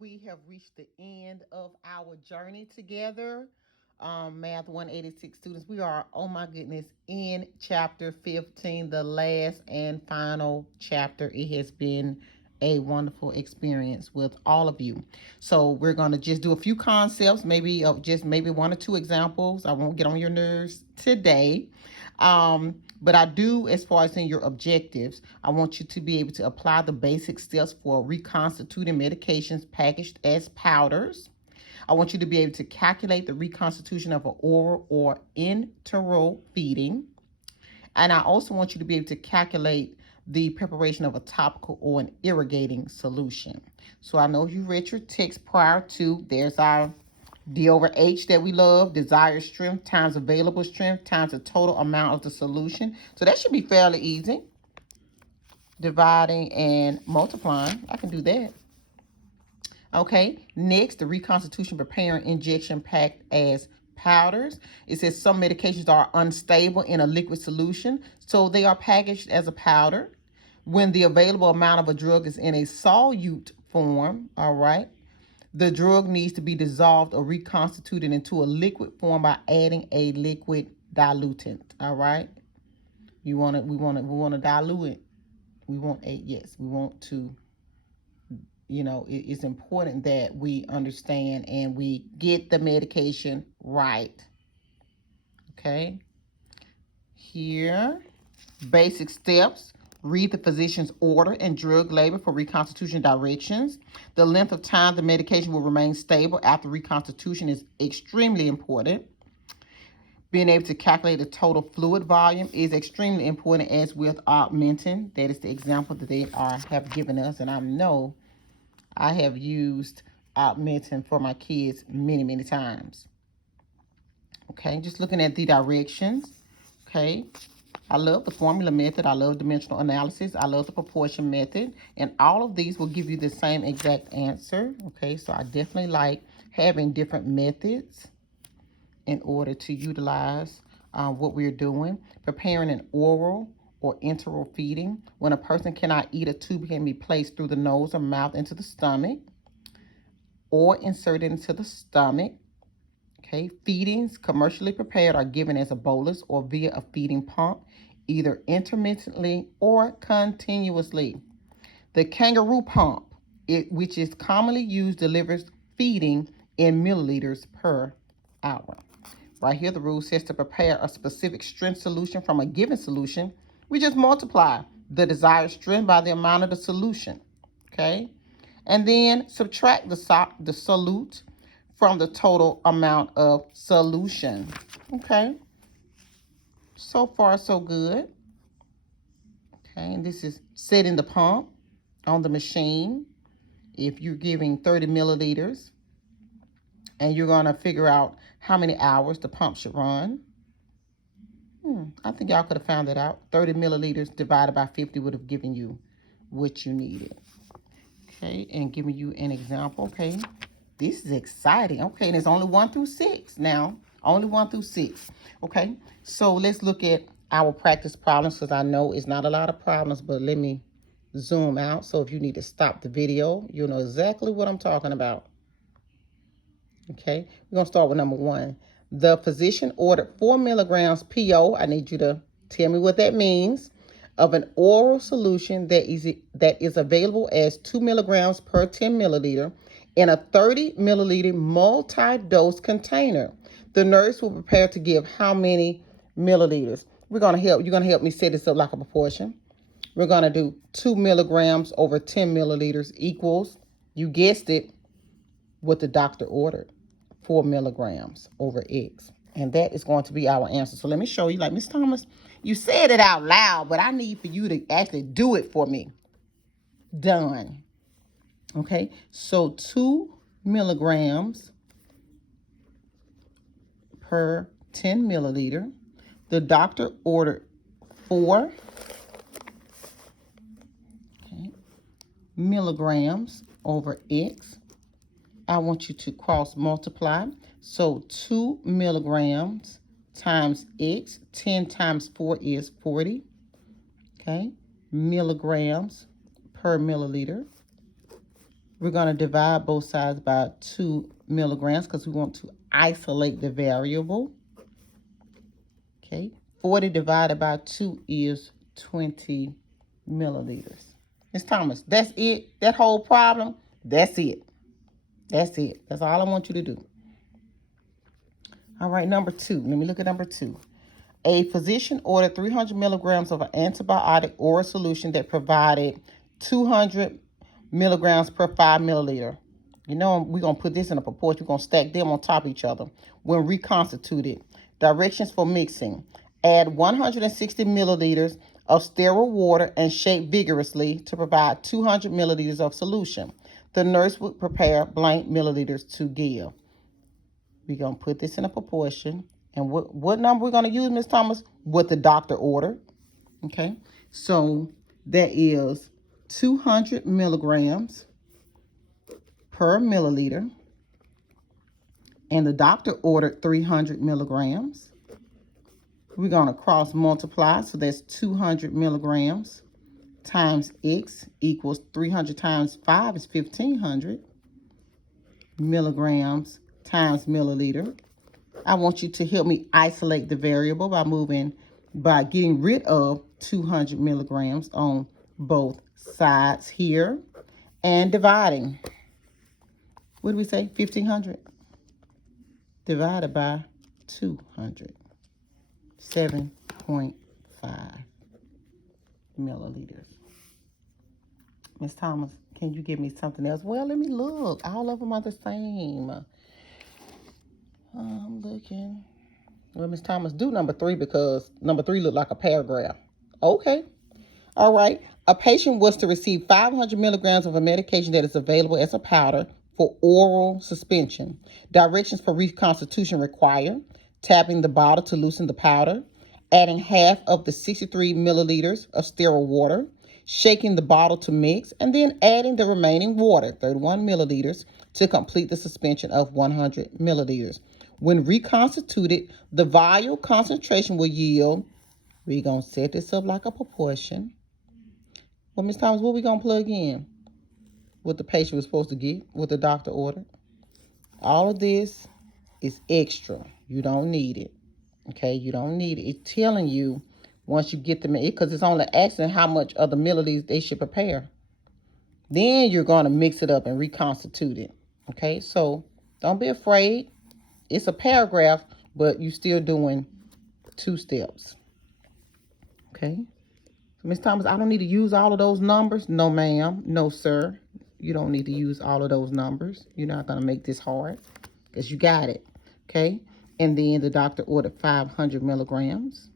We have reached the end of our journey together. Math 186 students, we are, oh my goodness, in chapter 15, the last and final chapter. It has been a wonderful experience with all of you. So we're going to just do a few concepts, maybe just maybe one or two examples. I won't get on your nerves today. But I do, as far as in your objectives, I want you to be able to apply the basic steps for reconstituting medications packaged as powders. I want you to be able to calculate the reconstitution of an oral or enteral feeding. And I also want you to be able to calculate the preparation of a topical or an irrigating solution. So I know you read your text prior to. There's our D over H that we love, desired strength times available strength times the total amount of the solution. So that should be fairly easy. Dividing and multiplying. I can do that. Okay, next, the reconstitution preparing injection packed as powders. It says some medications are unstable in a liquid solution, so they are packaged as a powder. When the available amount of a drug is in a solute form, all right, the drug needs to be dissolved or reconstituted into a liquid form by adding a liquid diluent. All right, we want to dilute it. We want to, it's important that we understand and we get the medication right. Okay. Here, basic steps. Read the physician's order and drug label for reconstitution directions. The length of time the medication will remain stable after reconstitution is extremely important. Being able to calculate the total fluid volume is extremely important, as with augmentin. That is the example that they have given us, and I know I have used augmentin for my kids many, many times. Okay, just looking at the directions. Okay, I love the formula method. I love dimensional analysis. I love the proportion method. And all of these will give you the same exact answer. Okay, so I definitely like having different methods in order to utilize what we're doing. Preparing an oral or enteral feeding. When a person cannot eat, a tube can be placed through the nose or mouth into the stomach or inserted into the stomach. Okay, feedings commercially prepared are given as a bolus or via a feeding pump, either intermittently or continuously. The kangaroo pump, which is commonly used, delivers feeding in milliliters per hour. Right here, the rule says to prepare a specific strength solution from a given solution, we just multiply the desired strength by the amount of the solution. Okay, and then subtract the solute from the total amount of solution. Okay, so far so good. Okay, and this is setting the pump on the machine. If you're giving 30 milliliters and you're going to figure out how many hours the pump should run. I think y'all could have found that out. 30 milliliters divided by 50 would have given you what you needed. Okay, and giving you an example. Okay, this is exciting. Okay, and it's only 1 through 6 now. Only 1 through 6. Okay, so let's look at our practice problems, because I know it's not a lot of problems, but let me zoom out. So if you need to stop the video, you'll know exactly what I'm talking about. Okay, we're going to start with number 1. The physician ordered 4 milligrams PO. I need you to tell me what that means. Of an oral solution that is available as 2 milligrams per 10 milliliter in a 30 milliliter multi-dose container. The nurse will prepare to give how many milliliters? You're going to help me set this up like a proportion. We're going to do 2 milligrams over 10 milliliters equals, you guessed it, what the doctor ordered. 4 milligrams over X. And that is going to be our answer. So let me show you. Like, Miss Thomas, you said it out loud, but I need for you to actually do it for me. Done. Okay, so 2 milligrams per 10 milliliter. The doctor ordered 4 milligrams over X. I want you to cross multiply. So 2 milligrams times X, 10 times 4 is 40. Okay, milligrams per milliliter. We're going to divide both sides by 2 milligrams because we want to isolate the variable. Okay, 40 divided by 2 is 20 milliliters. Ms. Thomas, that's it? That whole problem? That's it. That's it. That's all I want you to do. All right, number 2. Let me look at number 2. A physician ordered 300 milligrams of an antibiotic oral solution that provided 200 milligrams per 5 milliliter. You know, we're going to put this in a proportion. We're going to stack them on top of each other. When reconstituted, directions for mixing. Add 160 milliliters of sterile water and shake vigorously to provide 200 milliliters of solution. The nurse would prepare blank milliliters to give. We're going to put this in a proportion. And what number we're going to use, Ms. Thomas? What the doctor ordered. Okay. So that is 200 milligrams per milliliter. And the doctor ordered 300 milligrams. We're going to cross multiply. So that's 200 milligrams times X equals 300 times 5 is 1,500 milligrams times milliliter. I want you to help me isolate the variable by getting rid of 200 milligrams on both sides here and dividing. What do we say? 1,500 divided by 200. 7.5 milliliters. Ms. Thomas, can you give me something else? Well, let me look. All of them are the same. I'm looking. Well, Ms. Thomas, do number 3 because number 3 looked like a paragraph. Okay. All right. A patient was to receive 500 milligrams of a medication that is available as a powder for oral suspension. Directions for reconstitution require tapping the bottle to loosen the powder, adding half of the 63 milliliters of sterile water, shaking the bottle to mix, and then adding the remaining water, 31 milliliters, to complete the suspension of 100 milliliters. When reconstituted, the vial concentration will yield, we're going to set this up like a proportion. Well, Ms. Thomas, what we going to plug in? What the patient was supposed to get, what the doctor ordered. All of this is extra. You don't need it. Okay, you don't need it. It's telling you once you get them in, because it's only asking how much of the milliliters they should prepare. Then you're going to mix it up and reconstitute it. Okay, so don't be afraid. It's a paragraph, but you're still doing 2 steps. Okay. So, Ms. Thomas, I don't need to use all of those numbers. No, ma'am. No, sir. You don't need to use all of those numbers. You're not going to make this hard because you got it. Okay. And then the doctor ordered 500 milligrams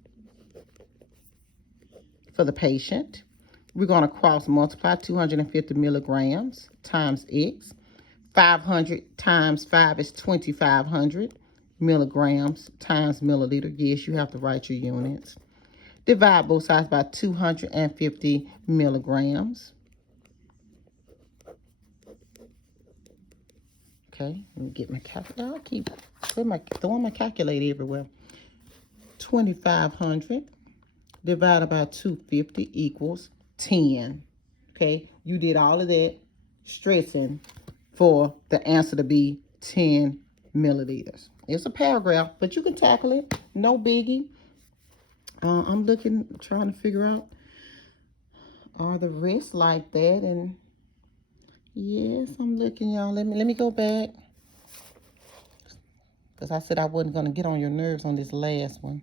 for the patient. We're going to cross multiply 250 milligrams times X. 500 times 5 is 2,500 milligrams times milliliter. Yes, you have to write your units. Divide both sides by 250 milligrams. Okay, let me get my calculator. I keep throwing my calculator everywhere. 2,500 divided by 250 equals 10. Okay, you did all of that stressing for the answer to be 10 milliliters. It's a paragraph, but you can tackle it. No biggie. I'm trying to figure out, are the rest like that? And yes, I'm looking, y'all. Let me go back. Because I said I wasn't going to get on your nerves on this last one.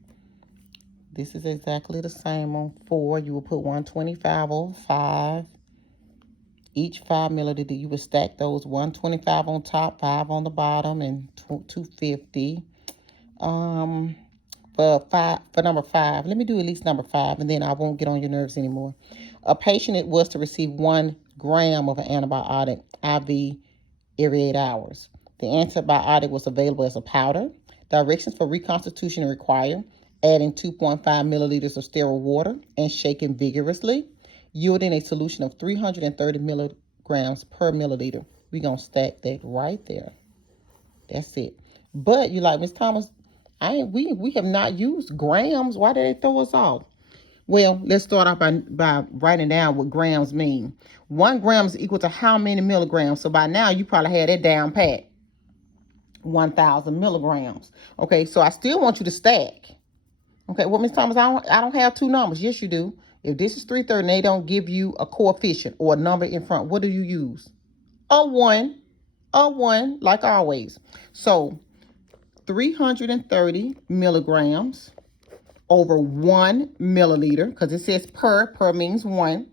This is exactly the same on 4. You will put 125 over 5. Each 5 milliliter, you would stack those 125 on top, 5 on the bottom, and 250. For number 5, let me do at least number 5, and then I won't get on your nerves anymore. A patient was to receive 1 gram of an antibiotic IV every 8 hours. The antibiotic was available as a powder. Directions for reconstitution require adding 2.5 milliliters of sterile water and shaking vigorously, yielding a solution of 330 milligrams per milliliter. We're going to stack that right there. That's it. But you're like, Ms. Thomas, we have not used grams. Why did they throw us off? Well, let's start off by writing down what grams mean. 1 gram is equal to how many milligrams? So by now, you probably had that down pat. 1,000 milligrams. Okay, so I still want you to stack. Okay, well, Ms. Thomas, I don't have 2 numbers. Yes, you do. If this is 330 and they don't give you a coefficient or a number in front, what do you use? A 1. A 1, like always. So 330 milligrams over 1 milliliter, because it says per means 1.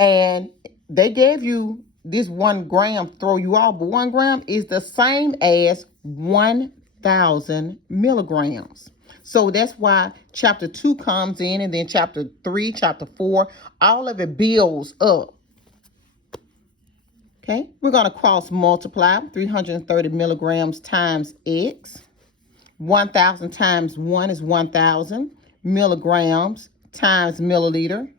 And they gave you this 1 gram, throw you off, but 1 gram is the same as 1,000 milligrams. So that's why chapter 2 comes in, and then chapter 3, chapter 4, all of it builds up. Okay, we're going to cross multiply 330 milligrams times X. 1,000 times 1 is 1,000 milligrams times milliliter.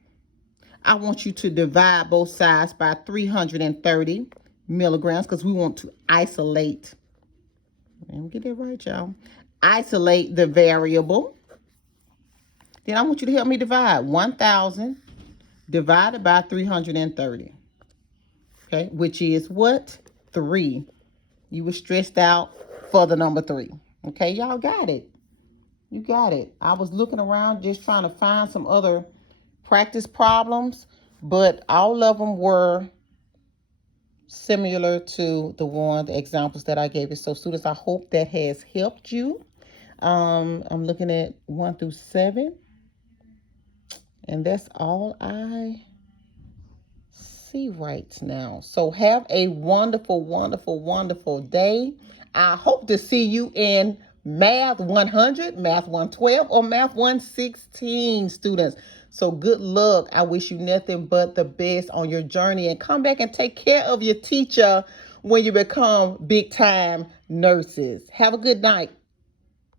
I want you to divide both sides by 330 milligrams because we want to isolate. Let me get that right, y'all. Isolate the variable. Then I want you to help me divide 1,000 divided by 330. Okay, which is what? 3. You were stressed out for the number 3. Okay, y'all got it. You got it. I was looking around just trying to find some other practice problems, but all of them were similar to the examples that I gave you. So students, I hope that has helped you. I'm looking at 1 through 7. And that's all I see right now. So have a wonderful, wonderful, wonderful day. I hope to see you in Math 100, Math 112, or Math 116, students. So good luck. I wish you nothing but the best on your journey, and come back and take care of your teacher when you become big time nurses. Have a good night.